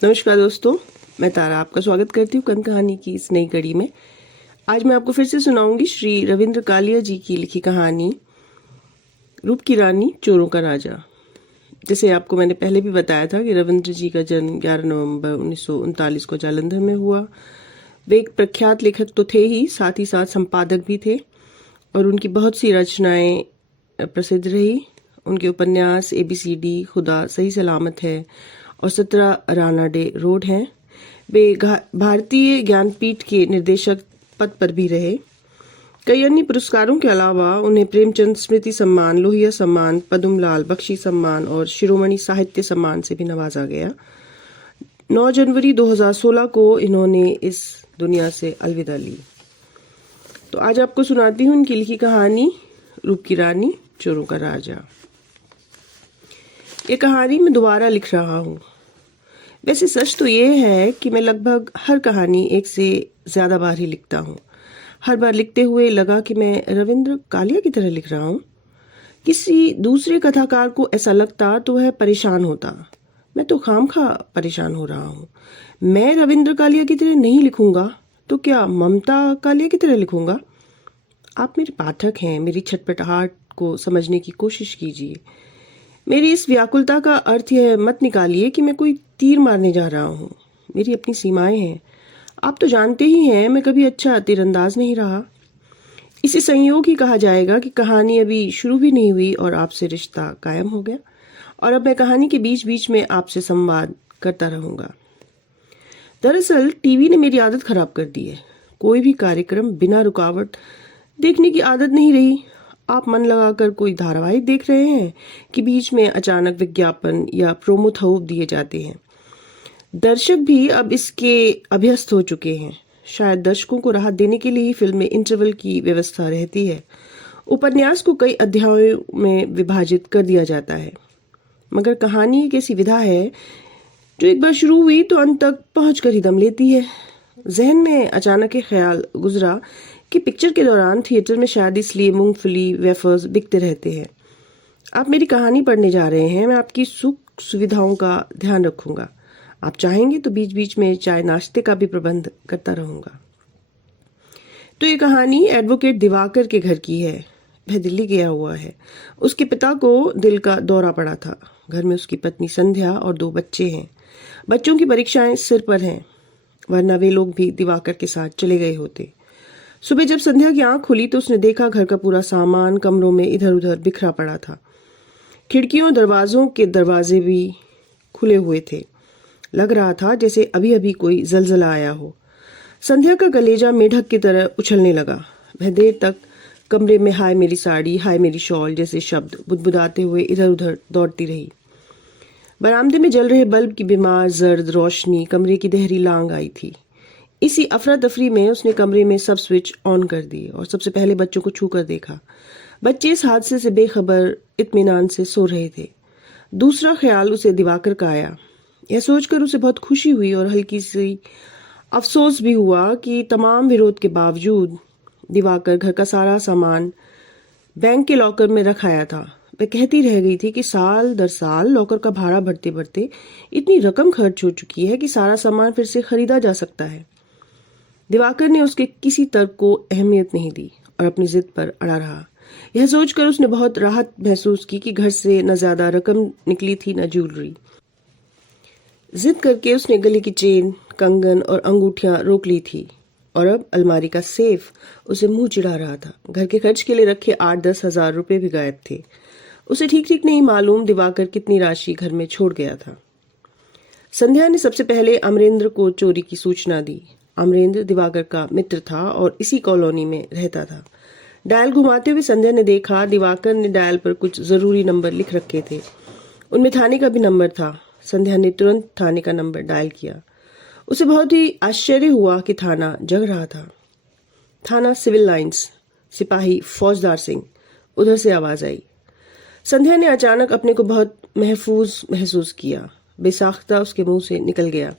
नमस्कार दोस्तों, मैं तारा आपका स्वागत करती हूँ कंद कहानी की इस नई कड़ी में। आज मैं आपको फिर से सुनाऊंगी श्री रविंद्र कालिया जी की लिखी कहानी रूप की रानी चोरों का राजा। जैसे आपको मैंने पहले भी बताया था कि रविंद्र जी का जन्म 11 नवंबर 1939 को जालंधर में हुआ। वे एक प्रख्यात लेखक तो थे ही, साथ ही साथ संपादक भी थे और उनकी बहुत सी रचनाएं प्रसिद्ध रही। उनके उपन्यास ABCD, खुदा सही सलामत है और 17 राना डे रोड हैं। वे भारतीय ज्ञानपीठ के निर्देशक पद पर भी रहे। कई अन्य पुरस्कारों के अलावा उन्हें प्रेमचंद स्मृति सम्मान, लोहिया सम्मान, पद्मलाल बख्शी सम्मान और शिरोमणि साहित्य सम्मान से भी नवाजा गया। 9 जनवरी 2016 को इन्होंने इस दुनिया से अलविदा ली। तो आज आपको सुनाती हूँ इनकी लिखी कहानी रूप की रानी चोरों का राजा। ये कहानी मैं दोबारा लिख रहा हूँ। वैसे सच तो ये है कि मैं लगभग हर कहानी एक से ज़्यादा बार ही लिखता हूँ। हर बार लिखते हुए लगा कि मैं रविंद्र कालिया की तरह लिख रहा हूँ। किसी दूसरे कथाकार को ऐसा लगता तो वह परेशान होता। मैं तो खामखा परेशान हो रहा हूँ। मैं रविंद्र कालिया की तरह नहीं लिखूंगा तो क्या ममता कालिया की तरह लिखूंगा? आप मेरे पाठक हैं, मेरी छटपटाहट को समझने की कोशिश कीजिए। मेरी इस व्याकुलता का अर्थ यह मत निकालिए कि मैं कोई तीर मारने जा रहा हूँ। मेरी अपनी सीमाएं हैं। आप तो जानते ही हैं मैं कभी अच्छा तीरंदाज नहीं रहा। इसे संयोग ही कहा जाएगा कि कहानी अभी शुरू भी नहीं हुई और आपसे रिश्ता कायम हो गया और अब मैं कहानी के बीच बीच में आपसे संवाद करता रहूंगा। दरअसल टीवी ने मेरी आदत खराब कर दी है। कोई भी कार्यक्रम बिना रुकावट देखने की आदत नहीं रही। आप मन लगाकर कोई धारावाहिक देख रहे हैं कि बीच में अचानक विज्ञापन या प्रोमो थोप दिए जाते हैं। दर्शक भी अब इसके अभ्यस्त हो चुके हैं। शायद दर्शकों को राहत देने के लिए ही फिल्म में इंटरवल की व्यवस्था रहती है। उपन्यास को कई अध्यायों में विभाजित कर दिया जाता है। मगर कहानी एक ऐसी विधा है जो एक बार शुरू हुई तो अंत तक पहुंच कर ही दम लेती है। जहन में अचानक एक ख्याल गुजरा कि पिक्चर के दौरान थिएटर में शायद इसलिए मूंगफली वेफर्स बिकते रहते हैं। आप मेरी कहानी पढ़ने जा रहे हैं, मैं आपकी सुख सुविधाओं का ध्यान रखूंगा। आप चाहेंगे तो बीच बीच में चाय नाश्ते का भी प्रबंध करता रहूंगा। तो ये कहानी एडवोकेट दिवाकर के घर की है। वह दिल्ली गया हुआ है। उसके पिता को दिल का दौरा पड़ा था। घर में उसकी पत्नी संध्या और 2 बच्चे हैं। बच्चों की परीक्षाएं सिर पर हैं, वरना वे लोग भी दिवाकर के साथ चले गए होते। सुबह जब संध्या की आंख खुली तो उसने देखा घर का पूरा सामान कमरों में इधर उधर बिखरा पड़ा था। खिड़कियों दरवाजों के दरवाजे भी खुले हुए थे। लग रहा था जैसे अभी अभी कोई जलजला आया हो। संध्या का कलेजा मेढक की तरह उछलने लगा। वह देर तक कमरे में हाय मेरी साड़ी, हाय मेरी शॉल जैसे शब्द बुदबुदाते हुए इधर उधर दौड़ती रही। बरामदे में जल रहे बल्ब की बीमार जर्द रोशनी कमरे की गहरी लांग आई थी। इसी अफरा तफरी में उसने कमरे में सब स्विच ऑन कर दिए और सबसे पहले बच्चों को छूकर देखा। बच्चे इस हादसे से बेखबर इत्मीनान से सो रहे थे। दूसरा ख्याल उसे दिवाकर का आया। यह सोचकर उसे बहुत खुशी हुई और हल्की सी अफसोस भी हुआ कि तमाम विरोध के बावजूद दिवाकर घर का सारा सामान बैंक के लॉकर में रखाया था। वह कहती रह गई थी कि साल दर साल लॉकर का भाड़ा भरते भरते इतनी रकम खर्च हो चुकी है कि सारा सामान फिर से खरीदा जा सकता है। दिवाकर ने उसके किसी तर्क को अहमियत नहीं दी और अपनी जिद पर अड़ा रहा। यह सोचकर उसने बहुत राहत महसूस की कि घर से न ज्यादा रकम निकली थी न ज्वेलरी। जिद करके उसने गले की चेन, कंगन और अंगूठियां रोक ली थी और अब अलमारी का सेफ उसे मुंह चिढ़ा रहा था। घर के खर्च के लिए रखे 8-10 हजार रुपए भी गायब थे। उसे ठीक ठीक नहीं मालूम दिवाकर कितनी राशि घर में छोड़ गया था। संध्या ने सबसे पहले अमरेंद्र को चोरी की सूचना दी। अमरेंद्र दिवाकर का मित्र था और इसी कॉलोनी में रहता था। डायल घुमाते हुए संध्या ने देखा दिवाकर ने डायल पर कुछ जरूरी नंबर लिख रखे थे। उनमें थाने का भी नंबर था। संध्या ने तुरंत थाने का नंबर डायल किया। उसे बहुत ही आश्चर्य हुआ कि थाना जग रहा था। थाना सिविल लाइंस, सिपाही फौजदार सिंह। उधर से आवाज आई। संध्या ने अचानक अपने को बहुत महफूज महसूस किया। बेसाख्ता उसके मुंह से निकल गया,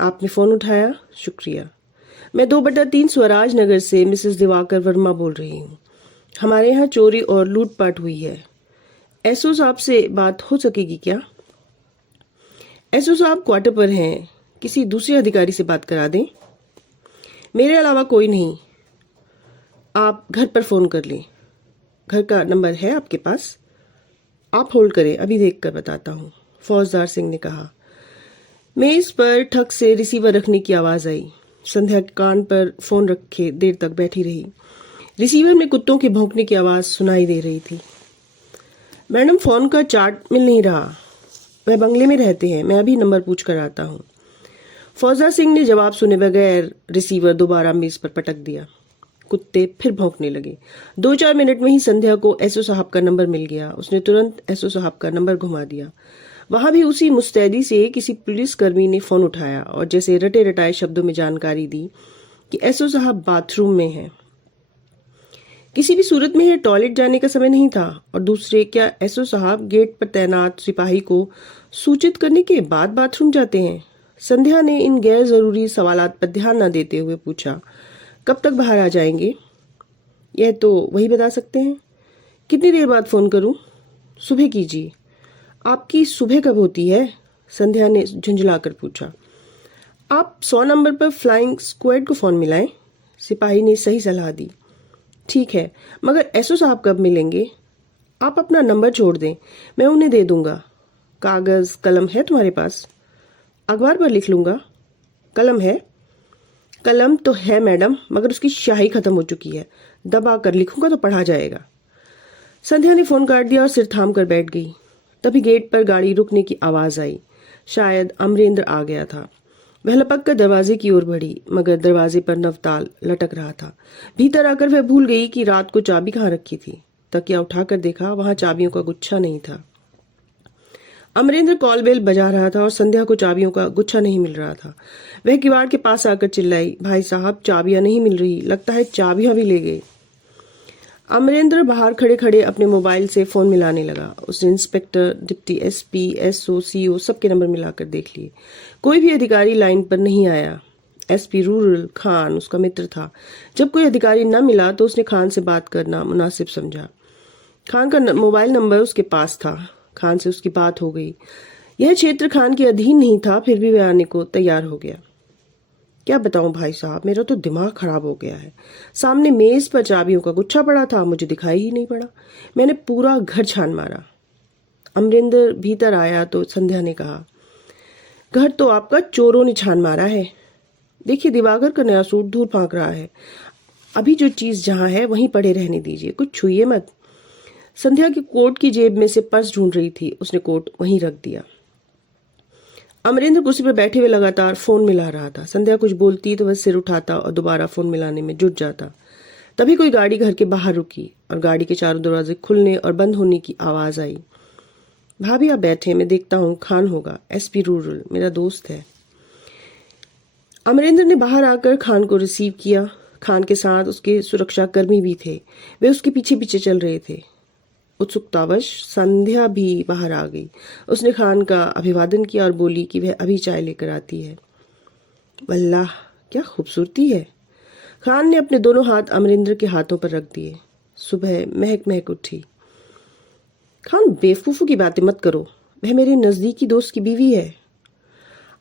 आपने फोन उठाया, शुक्रिया। मैं 2/3 स्वराज नगर से मिसेस दिवाकर वर्मा बोल रही हूँ। हमारे यहाँ चोरी और लूटपाट हुई है। एसओ साहब से बात हो सकेगी क्या? एसओ साहब क्वार्टर पर हैं, किसी दूसरे अधिकारी से बात करा दें। मेरे अलावा कोई नहीं, आप घर पर फ़ोन कर लें। घर का नंबर है आपके पास? आप होल्ड करें, अभी देख कर बताता हूँ, फौजदार सिंह ने कहा। मेज पर ठक से रिसीवर रखने की आवाज़ आई। संध्या कान पर फ़ोन रखे देर तक बैठी रही। रिसीवर में कुत्तों के भौंकने की आवाज़ सुनाई दे रही थी। मैडम, फ़ोन का चार्ट मिल नहीं रहा। वह बंगले में रहते हैं, मैं अभी नंबर पूछ कर आता हूँ। फौजदार सिंह ने जवाब सुने बगैर रिसीवर दोबारा मेज पर पटक दिया। कुत्ते फिर भौंकने लगे। 2-4 मिनट में ही संध्या को एसओ साहब का नंबर मिल गया। उसने तुरंत एसओ साहब का नंबर घुमा दिया। वहां भी उसी मुस्तैदी से किसी पुलिसकर्मी ने फोन उठाया और जैसे रटे रटाए शब्दों में जानकारी दी कि एसओ साहब बाथरूम में हैं। किसी भी सूरत में यह टॉयलेट जाने का समय नहीं था। और दूसरे, क्या एसओ साहब गेट पर तैनात सिपाही को सूचित करने के बाद बाथरूम जाते हैं? संध्या ने इन गैर जरूरी सवालात पर ध्यान न देते हुए पूछा, कब तक बाहर आ जाएंगे? यह तो वही बता सकते हैं। कितनी देर बाद फोन करूं? सुबह कीजिए। आपकी सुबह कब होती है? संध्या ने झुंझलाकर पूछा। आप 100 नंबर पर फ्लाइंग स्क्वाड को फोन मिलाएं। सिपाही ने सही सलाह दी। ठीक है, मगर एसओ साहब कब मिलेंगे? आप अपना नंबर छोड़ दें, मैं उन्हें दे दूंगा। कागज कलम है तुम्हारे पास? अखबार पर लिख लूंगा। कलम है? कलम तो है मैडम, मगर उसकी स्याही खत्म हो चुकी है। दबा कर लिखूंगा तो पढ़ा जाएगा। संध्या ने फोन काट दिया और सिर थाम कर बैठ गई। तभी गेट पर गाड़ी रुकने की आवाज आई। शायद अमरेंद्र आ गया था। वह लपक कर दरवाजे की ओर बढ़ी, मगर दरवाजे पर नवताल लटक रहा था। भीतर आकर वह भूल गई कि रात को चाबी कहाँ रखी थी। तकिया उठाकर देखा, वहां चाबियों का गुच्छा नहीं था। अमरेंद्र कॉल बेल बजा रहा था और संध्या को चाबियों का गुच्छा नहीं मिल रहा था। वह किवाड़ के पास आकर चिल्लाई, भाई साहब, चाबियां नहीं मिल रही, लगता है चाबियां भी ले गए। अमरेंद्र बाहर खड़े खड़े अपने मोबाइल से फोन मिलाने लगा। उसने inspector, deputy SP, SO, CO सबके नंबर मिलाकर देख लिए। कोई भी अधिकारी लाइन पर नहीं आया। एसपी रूरल खान उसका मित्र था। जब कोई अधिकारी न मिला तो उसने खान से बात करना मुनासिब समझा। खान का मोबाइल नंबर उसके पास था। खान से उसकी बात हो गई। यह क्षेत्र खान के अधीन नहीं था, फिर भी वह आने को तैयार हो गया। क्या बताऊं भाई साहब, मेरा तो दिमाग खराब हो गया है। सामने मेज पर चाबियों का गुच्छा पड़ा था, मुझे दिखाई ही नहीं पड़ा। मैंने पूरा घर छान मारा। अमरिंदर भीतर आया तो संध्या ने कहा, घर तो आपका चोरों ने छान मारा है। देखिए, दिवाकर का नया सूट धूल फांक रहा है। अभी जो चीज जहां है वहीं पड़े रहने दीजिए, कुछ छुइए मत। संध्या की कोट की जेब में से पर्स ढूंढ रही थी। उसने कोट वहीं रख दिया। अमरेंद्र कुर्सी पर बैठे हुए लगातार फोन मिला रहा था। संध्या कुछ बोलती तो वह सिर उठाता और दोबारा फोन मिलाने में जुट जाता। तभी कोई गाड़ी घर के बाहर रुकी और गाड़ी के चारों दरवाजे खुलने और बंद होने की आवाज आई। भाभी, आप बैठे, मैं देखता हूँ। खान होगा, एसपी रूरल, मेरा दोस्त है। अमरेंद्र ने बाहर आकर खान को रिसीव किया। खान के साथ उसके सुरक्षा कर्मी भी थे। वे उसके पीछे पीछे चल रहे थे। उत्सुकतावश संध्या भी बाहर आ गई। उसने खान का अभिवादन किया और बोली कि वह अभी चाय लेकर आती है। वल्लाह, क्या खूबसूरती है। खान ने अपने दोनों हाथ अमरिंदर के हाथों पर रख दिए। सुबह महक महक उठी। खान, बेवकूफों की बातें मत करो, वह मेरे नजदीकी दोस्त की बीवी है।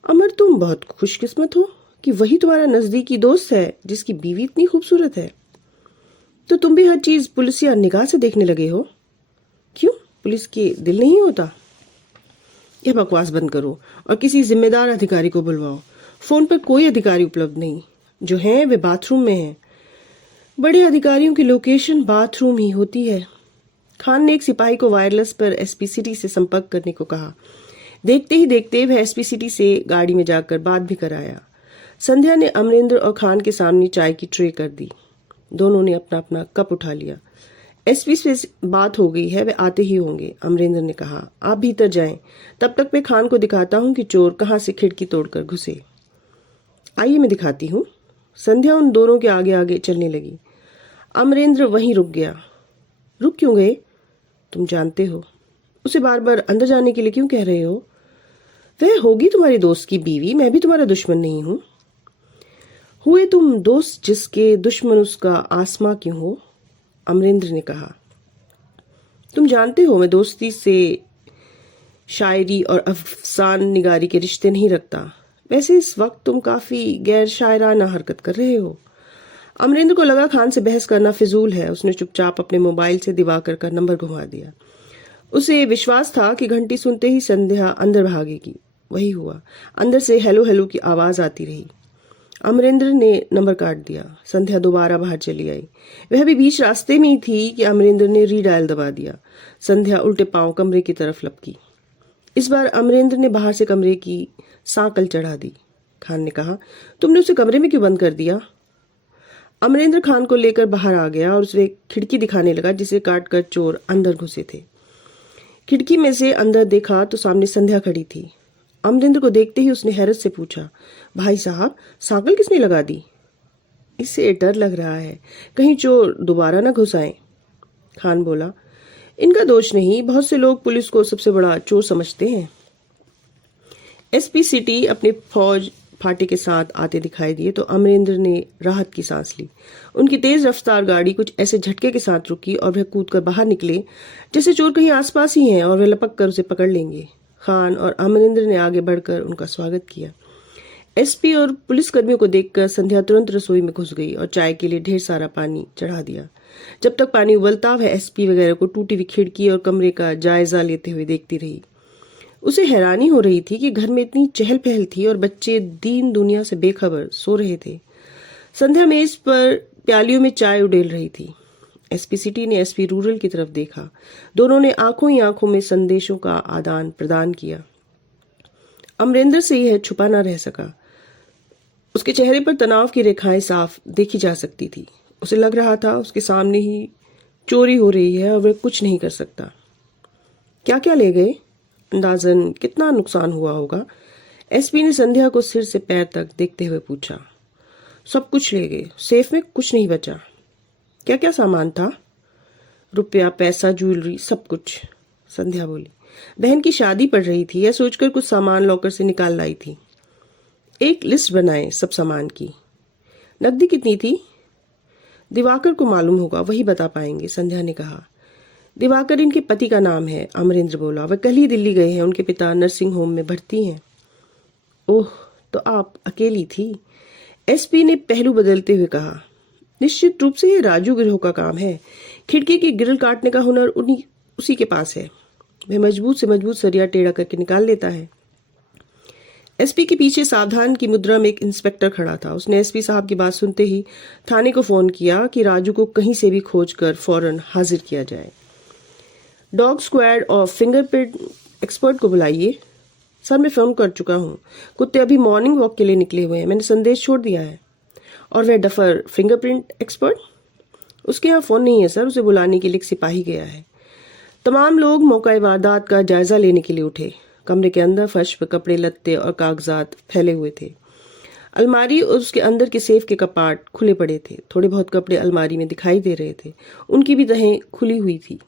अमर, तुम बहुत खुशकिस्मत हो कि वही तुम्हारा नजदीकी दोस्त है जिसकी बीवी इतनी खूबसूरत है। तो तुम भी हर चीज पुलिसिया निगाह से देखने लगे हो। क्यों, पुलिस के दिल नहीं होता? यह बकवास बंद करो और किसी जिम्मेदार अधिकारी को बुलवाओ। फोन पर कोई अधिकारी उपलब्ध नहीं। जो हैं वे बाथरूम में हैं। बड़े अधिकारियों की लोकेशन बाथरूम ही होती है। खान ने एक सिपाही को वायरलेस पर एसपी सिटी से संपर्क करने को कहा। देखते ही देखते वह एसपी सिटी से गाड़ी में जाकर बात भी कराया। संध्या ने अमरेंद्र और खान के सामने चाय की ट्रे कर दी। दोनों ने अपना अपना कप उठा लिया। एसपी से बात हो गई है, वे आते ही होंगे, अमरेंद्र ने कहा। आप भीतर जाएं, तब तक मैं खान को दिखाता हूं कि चोर कहां से खिड़की तोड़कर घुसे। आइए, मैं दिखाती हूं। संध्या उन दोनों के आगे आगे चलने लगी। अमरेंद्र वहीं रुक गया। रुक क्यों गए? तुम जानते हो। उसे बार बार अंदर जाने के लिए क्यों कह रहे हो? वह होगी तुम्हारे दोस्त की बीवी, मैं भी तुम्हारा दुश्मन नहीं हूं। हुए तुम दोस्त जिसके दुश्मन उसका आसमां क्यों हो? अमरेंद्र ने कहा। तुम जानते हो मैं दोस्ती से शायरी और अफसान निगारी के रिश्ते नहीं रखता। वैसे इस वक्त तुम काफ़ी गैर शायराना हरकत कर रहे हो। अमरेंद्र को लगा खान से बहस करना फिजूल है। उसने चुपचाप अपने मोबाइल से दिवाकर का नंबर घुमा दिया। उसे विश्वास था कि घंटी सुनते ही संध्या अंदर भागेगी। वही हुआ। अंदर से हेलो हेलो की आवाज़ आती रही। अमरेंद्र ने नंबर काट दिया। संध्या दोबारा बाहर चली आई। वह अभी बीच रास्ते में ही थी कि अमरेंद्र ने रीडायल दबा दिया। संध्या उल्टे पांव कमरे की तरफ लपकी। इस बार अमरेंद्र ने बाहर से कमरे की सांकल चढ़ा दी। खान ने कहा, तुमने उसे कमरे में क्यों बंद कर दिया? अमरेंद्र खान को लेकर बाहर आ गया और उसे खिड़की दिखाने लगा जिसे काट कर चोर अंदर घुसे थे। खिड़की में से अंदर देखा तो सामने संध्या खड़ी थी। अमरेंद्र को देखते ही उसने हैरत से पूछा, भाई साहब, सांकल किसने लगा दी? इससे डर लग रहा है, कहीं चोर दोबारा न घुस आए। खान बोला, इनका दोष नहीं, बहुत से लोग पुलिस को सबसे बड़ा चोर समझते हैं। एसपी सिटी अपने फौज फाटे के साथ आते दिखाई दिए तो अमरेंद्र ने राहत की सांस ली। उनकी तेज रफ्तार गाड़ी कुछ ऐसे झटके के साथ रुकी और वह कूदकर बाहर निकले जैसे चोर कहीं आसपास ही हैं और वह लपक कर उसे पकड़ लेंगे। खान और अमरेंद्र ने आगे बढ़कर उनका स्वागत किया। एसपी और पुलिसकर्मियों को देखकर संध्या तुरंत रसोई में घुस गई और चाय के लिए ढेर सारा पानी चढ़ा दिया। जब तक पानी उबलता वह एसपी वगैरह को टूटी हुई खिड़की और कमरे का जायजा लेते हुए देखती रही। उसे हैरानी हो रही थी कि घर में इतनी चहल पहल थी और बच्चे दीन दुनिया से बेखबर सो रहे थे। संध्या मेज पर प्यालियों में चाय उडेल रही थी। एसपी सिटी ने एसपी रूरल की तरफ देखा। दोनों ने आंखों ही आंखों में संदेशों का आदान प्रदान किया। अमरेंद्र से यह छुपा न रह सका। उसके चेहरे पर तनाव की रेखाएं साफ देखी जा सकती थी। उसे लग रहा था उसके सामने ही चोरी हो रही है और वह कुछ नहीं कर सकता। क्या क्या ले गए? अंदाजन कितना नुकसान हुआ होगा? एसपी ने संध्या को सिर से पैर तक देखते हुए पूछा। सब कुछ ले गए, सेफ में कुछ नहीं बचा। क्या क्या सामान था? रुपया, पैसा, ज्वेलरी, सब कुछ। संध्या बोली। बहन की शादी पड़ रही थी, यह सोचकर कुछ सामान लॉकर से निकाल लाई थी। एक लिस्ट बनाए सब सामान की। नकदी कितनी थी? दिवाकर को मालूम होगा, वही बता पाएंगे, संध्या ने कहा। दिवाकर इनके पति का नाम है, अमरेंद्र बोला। वह कल ही दिल्ली गए हैं, उनके पिता नर्सिंग होम में भर्ती हैं। ओह, तो आप अकेली थी? एसपी ने पहलू बदलते हुए कहा। निश्चित रूप से यह राजू गिरोह का काम है। खिड़की की ग्रिल काटने का हुनर उसी के पास है। वह मजबूत से मजबूत सरिया टेढ़ा करके निकाल लेता है। एसपी के पीछे सावधान की मुद्रा में एक इंस्पेक्टर खड़ा था। उसने एसपी साहब की बात सुनते ही थाने को फोन किया कि राजू को कहीं से भी खोजकर फौरन हाजिर किया जाए। डॉग स्क्वाड और फिंगरप्रिंट एक्सपर्ट को बुलाइए। सर, मैं फोन कर चुका हूँ। कुत्ते अभी मॉर्निंग वॉक के लिए निकले हुए हैं, मैंने संदेश छोड़ दिया है। और वह डफर फिंगरप्रिंट एक्सपर्ट? उसके यहाँ फोन नहीं है सर, उसे बुलाने के लिए एक सिपाही गया है। तमाम लोग मौका वारदात का जायजा लेने के लिए उठे। कमरे के अंदर फर्श पर कपड़े, लत्ते और कागजात फैले हुए थे। अलमारी और उसके अंदर के सेफ के कपाट खुले पड़े थे। थोड़े बहुत कपड़े अलमारी में दिखाई दे रहे थे, उनकी भी तहें खुली हुई थी।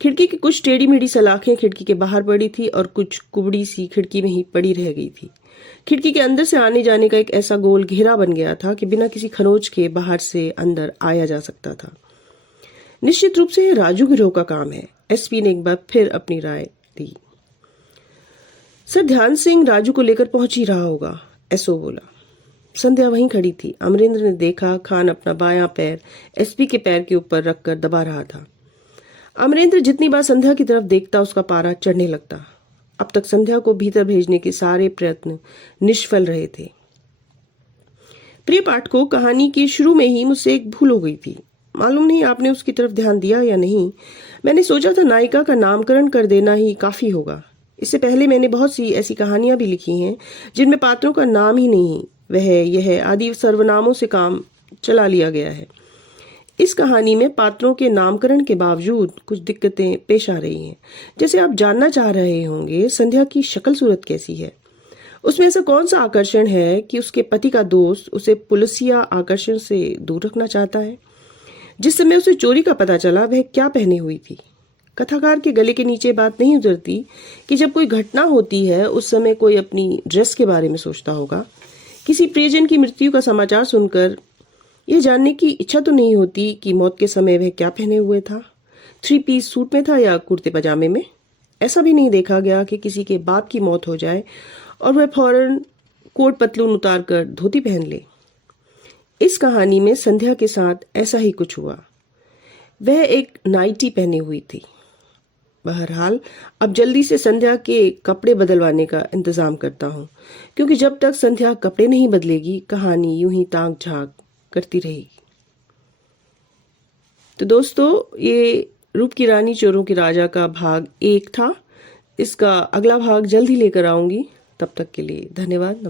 खिड़की की कुछ टेढ़ी मेढ़ी सलाखें खिड़की के बाहर पड़ी थी और कुछ कुबड़ी सी खिड़की में ही पड़ी रह गई थी। खिड़की के अंदर से आने जाने का एक ऐसा गोल घेरा बन गया था कि बिना किसी खरोच के बाहर से अंदर आया जा सकता था। निश्चित रूप से यह राजू गिरोह का काम है, एसपी ने एक बार फिर अपनी राय दी। सर, ध्यान सिंह राजू को लेकर पहुंच ही रहा होगा, एसओ बोला। संध्या वहीं खड़ी थी। अमरेंद्र ने देखा खान अपना बायां पैर एसपी के पैर के ऊपर रखकर दबा रहा था। अमरेंद्र जितनी बार संध्या की तरफ देखता उसका पारा चढ़ने लगता। अब तक संध्या को भीतर भेजने के सारे प्रयत्न निष्फल रहे थे। प्रिय पाठकों, कहानी के शुरू में ही मुझसे एक भूल हो गई थी। मालूम नहीं आपने उसकी तरफ ध्यान दिया या नहीं। मैंने सोचा था नायिका का नामकरण कर देना ही काफी होगा। इससे पहले मैंने बहुत सी ऐसी कहानियां भी लिखी हैं जिनमें पात्रों का नाम ही नहीं, वह, यह आदि सर्वनामों से काम चला लिया गया है। इस कहानी में पात्रों के नामकरण के बावजूद कुछ दिक्कतें पेश आ रही हैं। जैसे आप जानना चाह रहे होंगे, संध्या की शक्ल सूरत कैसी है? उसमें ऐसा कौन सा आकर्षण है कि उसके पति का दोस्त उसे पुलिसिया आकर्षण से दूर रखना चाहता है? जिस समय उसे चोरी का पता चला, वह क्या पहने हुई थी? कथाकार के गले के नीचे बात नहीं उतरती कि जब कोई घटना होती है उस समय कोई अपनी ड्रेस के बारे में सोचता होगा। किसी प्रियजन की मृत्यु का समाचार सुनकर यह जानने की इच्छा तो नहीं होती कि मौत के समय वह क्या पहने हुए था, 3 पीस सूट में था या कुर्ते पजामे में। ऐसा भी नहीं देखा गया कि किसी के बाप की मौत हो जाए और वह फौरन कोट पतलून उतार कर धोती पहन ले। इस कहानी में संध्या के साथ ऐसा ही कुछ हुआ। वह एक नाइटी पहने हुई थी। बहरहाल अब जल्दी से संध्या के कपड़े बदलवाने का इंतजाम करता हूँ, क्योंकि जब तक संध्या कपड़े नहीं बदलेगी कहानी यूं ही ताक झांक करती रहेगी। तो दोस्तों, ये रूप की रानी चोरों के राजा का भाग 1 था। इसका अगला भाग जल्द ही लेकर आऊंगी। तब तक के लिए धन्यवाद। नमस्कार।